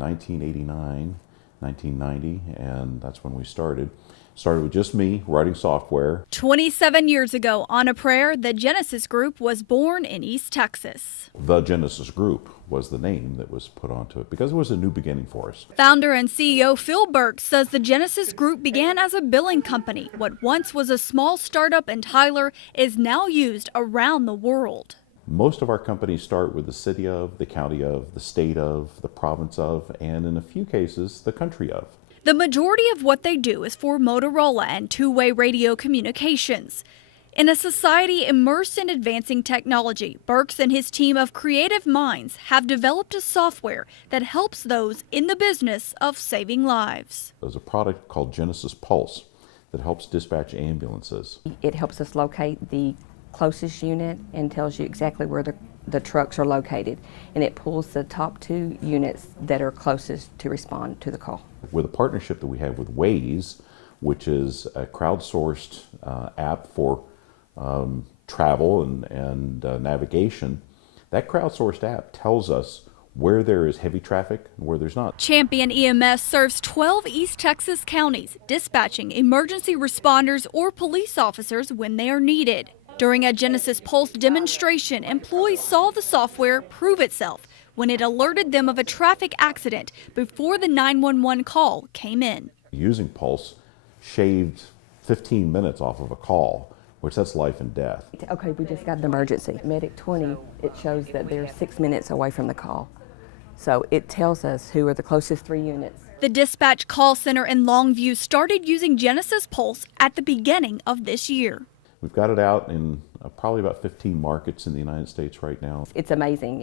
1989, 1990, and that's when we started. Started with just me writing software. 27 years ago, on a prayer, the Genesis Group was born in East Texas. The Genesis Group was the name that was put onto it because it was a new beginning for us. Founder and CEO Phil Burks says the Genesis Group began as a billing company. What once was a small startup in Tyler is now used around the world. Most of our companies start with the city of, the county of, the state of, the province of, and in a few cases, the country of. The majority of what they do is for Motorola and two-way radio communications. In a society immersed in advancing technology, Burks and his team of creative minds have developed a software that helps those in the business of saving lives. There's a product called Genesis Pulse that helps dispatch ambulances. It helps us locate the closest unit and tells you exactly where the trucks are located. And it pulls the top 2 units that are closest to respond to the call. With a partnership that we have with Waze, which is a crowdsourced app for travel and navigation, that crowdsourced app tells us where there is heavy traffic and where there's not. Champion EMS serves 12 East Texas counties, dispatching emergency responders or police officers when they are needed. During a Genesis Pulse demonstration, employees saw the software prove itself when it alerted them of a traffic accident before the 911 call came in. Using Pulse shaved 15 minutes off of a call, which that's life and death. Okay, we just got an emergency. Medic 20, it shows that they're 6 minutes away from the call. So it tells us who are the closest 3 units. The dispatch call center in Longview started using Genesis Pulse at the beginning of this year. We've got it out in probably about 15 markets in the United States right now. It's amazing.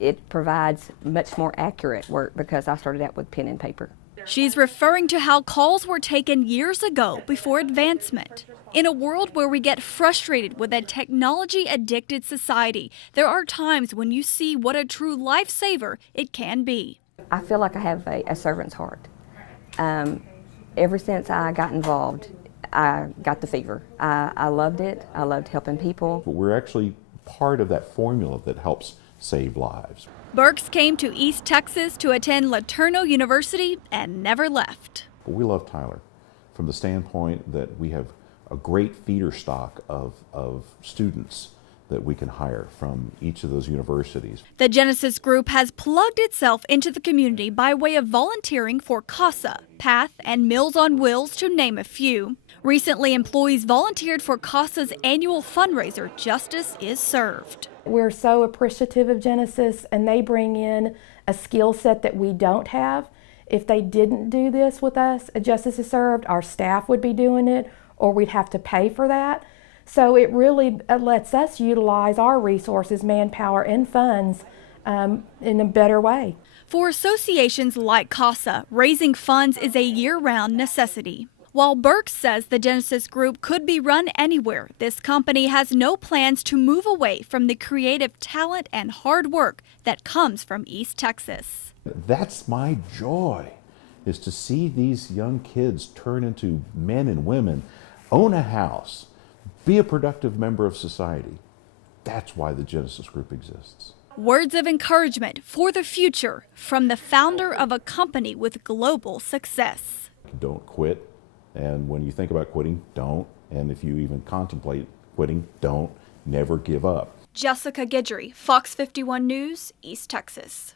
It provides much more accurate work because I started out with pen and paper. She's referring to how calls were taken years ago before advancement. In a world where we get frustrated with a technology-addicted society, there are times when you see what a true lifesaver it can be. I feel like I have a servant's heart. Ever since I got involved, I got the fever. I loved it. I loved helping people. But we're actually part of that formula that helps save lives. Burks came to East Texas to attend LeTourneau University and never left. But we love Tyler from the standpoint that we have a great feeder stock of students that we can hire from each of those universities. The Genesis Group has plugged itself into the community by way of volunteering for CASA, PATH, and Meals on Wheels, to name a few. Recently, employees volunteered for CASA's annual fundraiser, Justice is Served. We're so appreciative of Genesis, and they bring in a skill set that we don't have. If they didn't do this with us at Justice is Served, our staff would be doing it, or we'd have to pay for that. So it really lets us utilize our resources, manpower, and funds in a better way. For associations like CASA, raising funds is a year-round necessity. While Burks says the Genesis Group could be run anywhere, this company has no plans to move away from the creative talent and hard work that comes from East Texas. That's my joy, is to see these young kids turn into men and women, own a house, be a productive member of society. That's why the Genesis Group exists. Words of encouragement for the future from the founder of a company with global success. Don't quit. And when you think about quitting, don't. And if you even contemplate quitting, don't. Never give up. Jessica Guidry, Fox 51 News, East Texas.